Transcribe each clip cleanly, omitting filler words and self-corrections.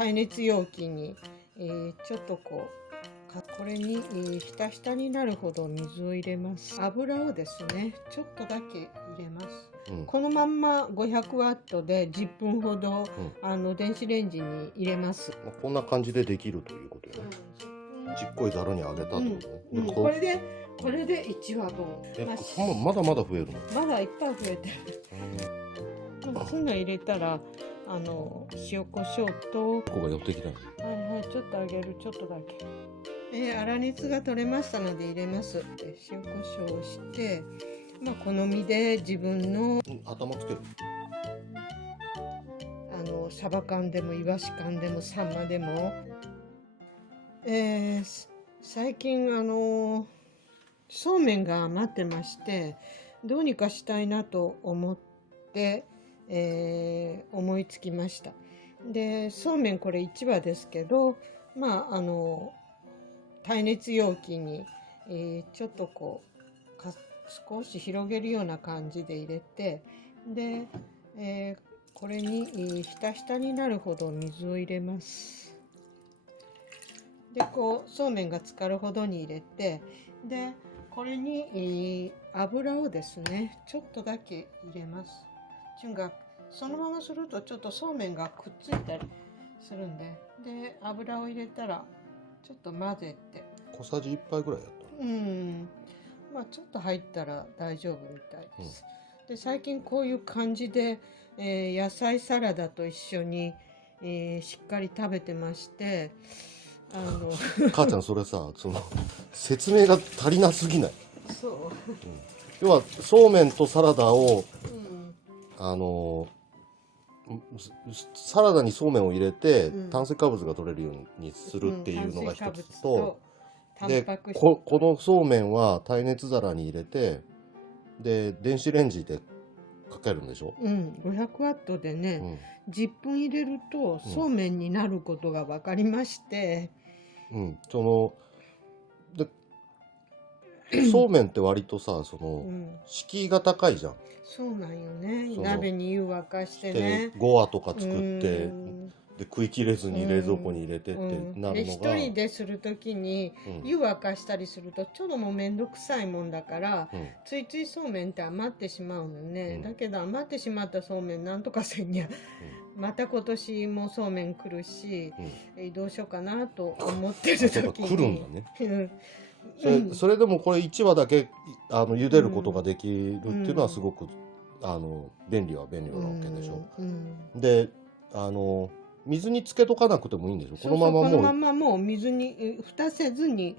耐熱容器に、ちょっとこれに、ひたひたになるほど水を入れます。油をですねちょっとだけ入れます。このまんま500ワットで10分ほど、電子レンジに入れます。こんな感じでできるということよね。ちっこいざるにあげたってことね。これで1はどう？まだまだ増えるの？まだいっぱい増えてる。ツナ入れたら塩コショウとここが寄ってきたの。はいはい、ちょっとあげる、ちょっとだけ。粗熱が取れましたので入れます。塩コショウをして、好みで自分の頭つける。サバ缶でもイワシ缶でもサンマでも、最近そうめんが余ってまして、どうにかしたいなと思って、思いつきました。でそうめんこれ1羽ですけど、耐熱容器に、ちょっと少し広げるような感じで入れて、で、これに、ひたひたになるほど水を入れます。でそうめんが浸かるほどに入れて、でこれに、油をですねちょっとだけ入れます。そのままするとちょっとそうめんがくっついたりするんで、油を入れたらちょっと混ぜて、小さじ1杯ぐらいやった。ちょっと入ったら大丈夫みたいです。で最近こういう感じで、野菜サラダと一緒に、しっかり食べてまして、母ちゃんそれさ、説明が足りなすぎない？そう、要はそうめんとサラダを、サラダにそうめんを入れて、炭水化物が取れるようにするっていうのが一つと、でこのそうめんは耐熱皿に入れて、で電子レンジでかけるんでしょ。500ワットでね、10分入れるとそうめんになることが分かりまして、そうめんって割とさ、敷居が高いじゃん。そうなんよね。鍋に湯沸かしてね、5話とか作って、で食い切れずに冷蔵庫に入れてってなるのが、一人でする時に湯沸かしたりするとちょっともうめんどくさいもんだから、ついついそうめんって余ってしまうのね。だけど余ってしまったそうめんなんとかせんにゃ、また今年もそうめん来るし、どうしようかなと思ってる時に来るんだね。それでもこれ1話だけ茹でることができるっていうのはすごく便利は便利なわけでしょ。で水につけとかなくてもいいんでしょ。このままもう水に蓋せずに、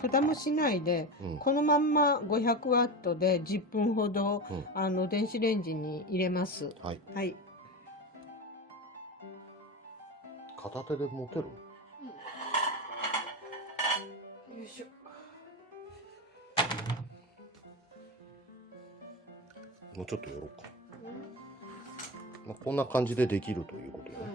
蓋もしないで、このまんま500ワットで10分ほど、電子レンジに入れます。はい、はい片手で持てる？よいしょ。もうちょっとやろうか。こんな感じでできるということよね。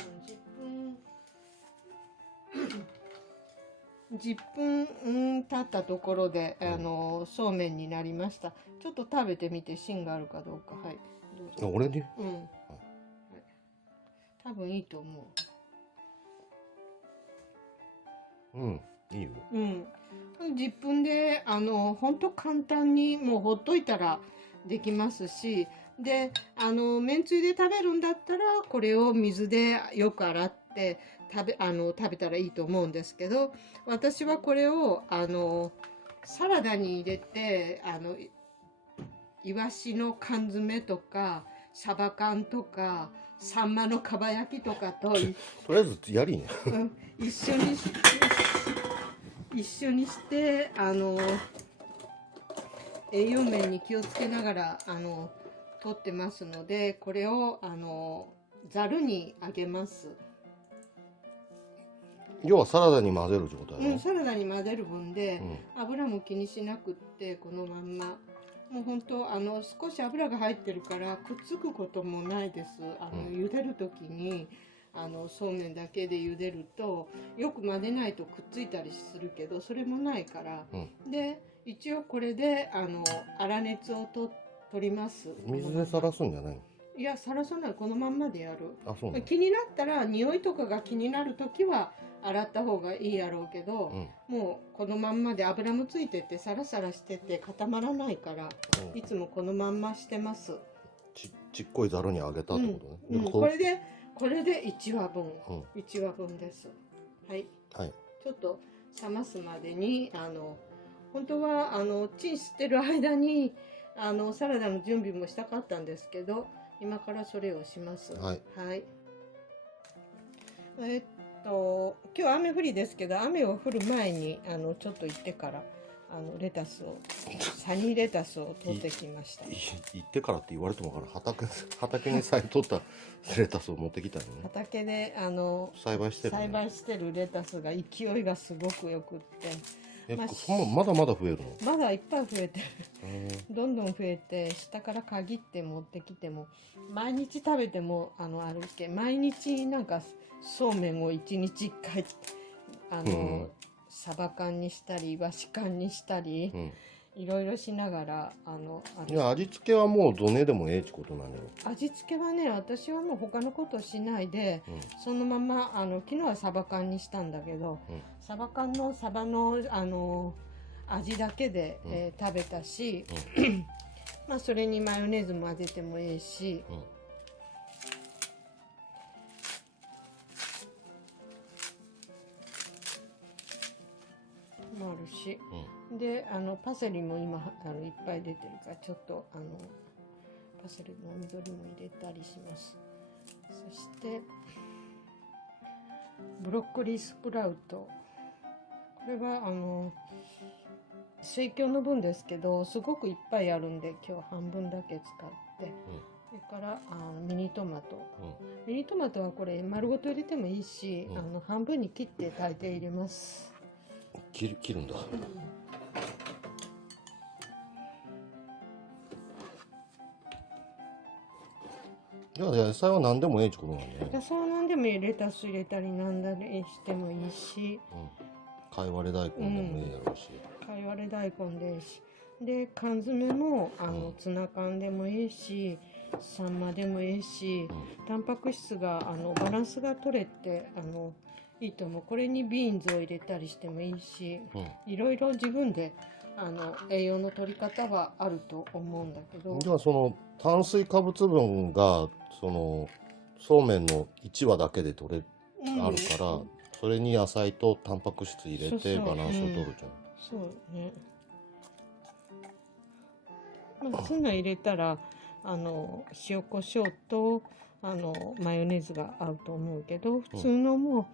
10分経ったところでそうめんになりました。ちょっと食べてみて芯があるかどうか。はい、どうぞ。俺に？多分いいと思う。いいよ。10分でほんと簡単にもうほっといたらできますし、でめんつゆで食べるんだったらこれを水でよく洗って食べたらいいと思うんですけど、私はこれをサラダに入れてイワシの缶詰とかサバ缶とかサンマのかば焼きとかととりあえずやりね。一緒にして栄養面に気をつけながら取ってますので、これをざるにあげます。要はサラダに混ぜる状態。サラダに混ぜる分で、油も気にしなくってこのまんま、もう本当少し油が入ってるからくっつくこともないです。茹でる時にそうめんだけで茹でるとよく混ぜないとくっついたりするけど、それもないから、で一応これで粗熱を取ります。水でさらすんじゃないの？いや、さらさない、このまんまでやる。あ、そうなの。気になったら、匂いとかが気になるときは洗った方がいいやろうけど、もうこのまんまで油もついててサラサラしてて固まらないから、いつもこのまんましてます。ちっこいざるにあげたってことね。これで1話分、1話分です。はい。はい。ちょっと冷ますまでに本当はチンしてる間にサラダの準備もしたかったんですけど、今からそれをします。はい。はい。今日雨降りですけど、雨を降る前にちょっと行ってからレタスをサニーレタスを取ってきました。行ってからって言われても分からん。畑にさえ取ったレタスを持ってきたのね。畑で栽培してるレタスが勢いがすごくよくって、まだまだ増えるの？まだいっぱい増えてるどんどん増えて、下から限って持ってきても毎日食べてもあるけ、毎日なんかそうめんを1日1回サバ缶にしたりイワシ缶にしたり、いろいろしながらいや、味付けはもうどねでもええってことなんやろ。味付けはね、私はもう他のことしないで、そのまま昨日はサバ缶にしたんだけど、サバ缶のサバの味だけで、食べたしまあそれにマヨネーズ混ぜてもいいし、もあるし、でパセリも今いっぱい出てるから、ちょっとパセリの緑も入れたりします。そしてブロッコリースプラウト、これは生協の分ですけど、すごくいっぱいあるんで今日半分だけ使って、それからミニトマト、ミニトマトはこれ丸ごと入れてもいいし、半分に切って大抵入れます。切るんだ。じゃあ野菜は何でもええってことなんね。野菜は何でもいい、レタス入れたりなんだりしてもいいし、かいわれ大根でもいいやろうし、かいわれ大根でいいし、で缶詰もツナ缶でもいいし、サンマでもいいし、タンパク質がバランスが取れていいと思う。これにビーンズを入れたりしてもいいし、いろいろ自分で栄養の取り方はあると思うんだけど。じゃあその炭水化物分がそうめんの1話だけで取れあるから、それに野菜とタンパク質入れてバランスを取るじゃん。そうね。まあ、ツナ入れたら塩コショウとマヨネーズが合うと思うけど、普通のも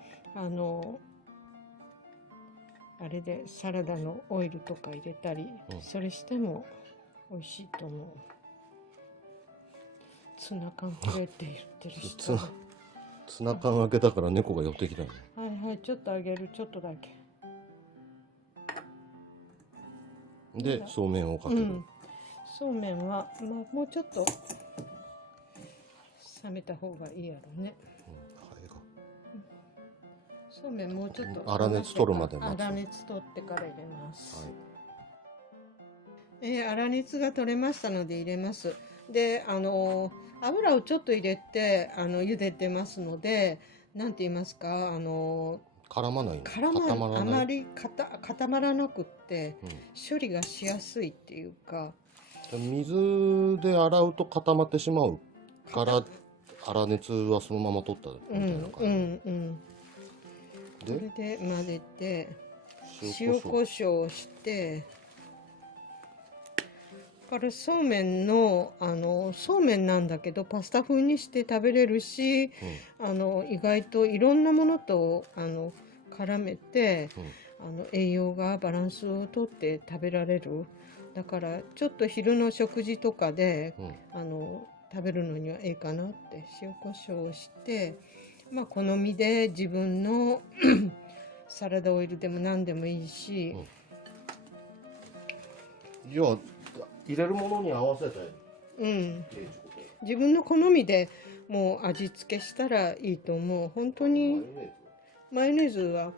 あれでサラダのオイルとか入れたり、それしても美味しいと思う。ツナ缶くれって言ってる人。ツナ缶開けたから猫が寄ってきたの。はいはい、ちょっとあげる、ちょっとだけ。でそうめんをかける。そうめんは、まあ、もうちょっと冷めた方がいいやろね。そうめんもうちょっと粗熱取るまで待つ。粗熱取ってから入れます。粗熱が取れましたので入れます。で油をちょっと入れて茹でてますので、なんて言いますか、絡まない、あまり固まらなくって、処理がしやすいっていうか。水で洗うと固まってしまうから粗熱はそのまま取ったみたいな感じ。それで混ぜて塩コショウをして、からそうめんのそうめんなんだけどパスタ風にして食べれるし、意外といろんなものと絡めて、栄養がバランスをとって食べられる。だからちょっと昼の食事とかで、食べるのにはええかなって。塩コショウをして、まあ好みで自分のサラダオイルでも何でもいいし、じゃあ入れるものに合わせて、自分の好みでもう味付けしたらいいと思う。本当にマヨネーズは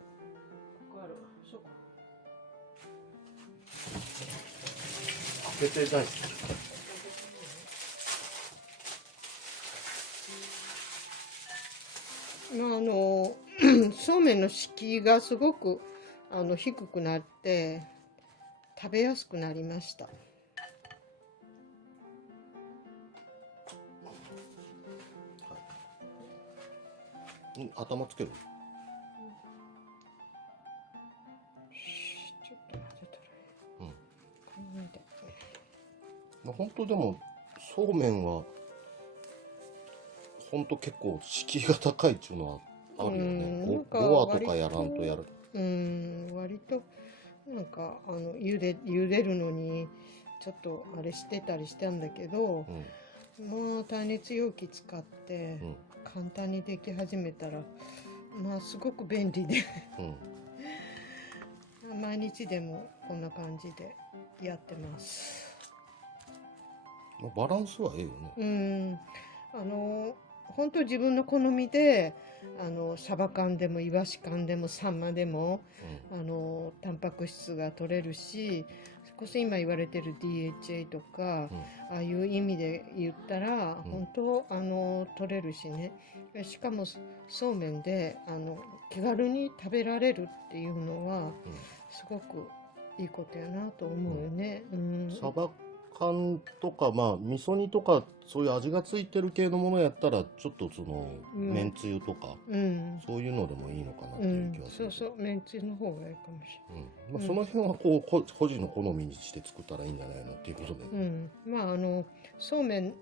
開けてない。そうめんの敷居がすごく低くなって食べやすくなりました。頭つける。ちょっと混ぜたら。まあ、本当でもそうめんは本当結構敷居が高いっていうのはあるよね。5話とかやらんとやる。割となんか茹でるのにちょっとあれしてたりしたんだけど、まあ耐熱容器使って簡単にでき始めたら、まあすごく便利で毎日でもこんな感じでやってます。バランスはええよね。本当自分の好みでサバ缶でもイワシ缶でもサンマでも、タンパク質が取れるし、それこそ今言われてる DHA とか、ああいう意味で言ったら、本当取れるしね。しかもそうめんで気軽に食べられるっていうのは、すごくいいことやなと思うよね。サバ缶とかまあ味噌煮とかそういう味がついてる系のものやったらちょっとそのめんつゆとか、そういうのでもいいのかなっていう気はする。そうめんつゆの方がいいかもしれない。その辺はこう個人の好みにして作ったらいいんじゃないのっていうことで、まあそうめん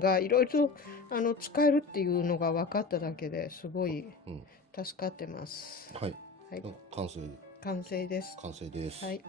がいろいろと使えるっていうのが分かっただけですごい助かってます。はい、はい、完成完成です。完成です。はい。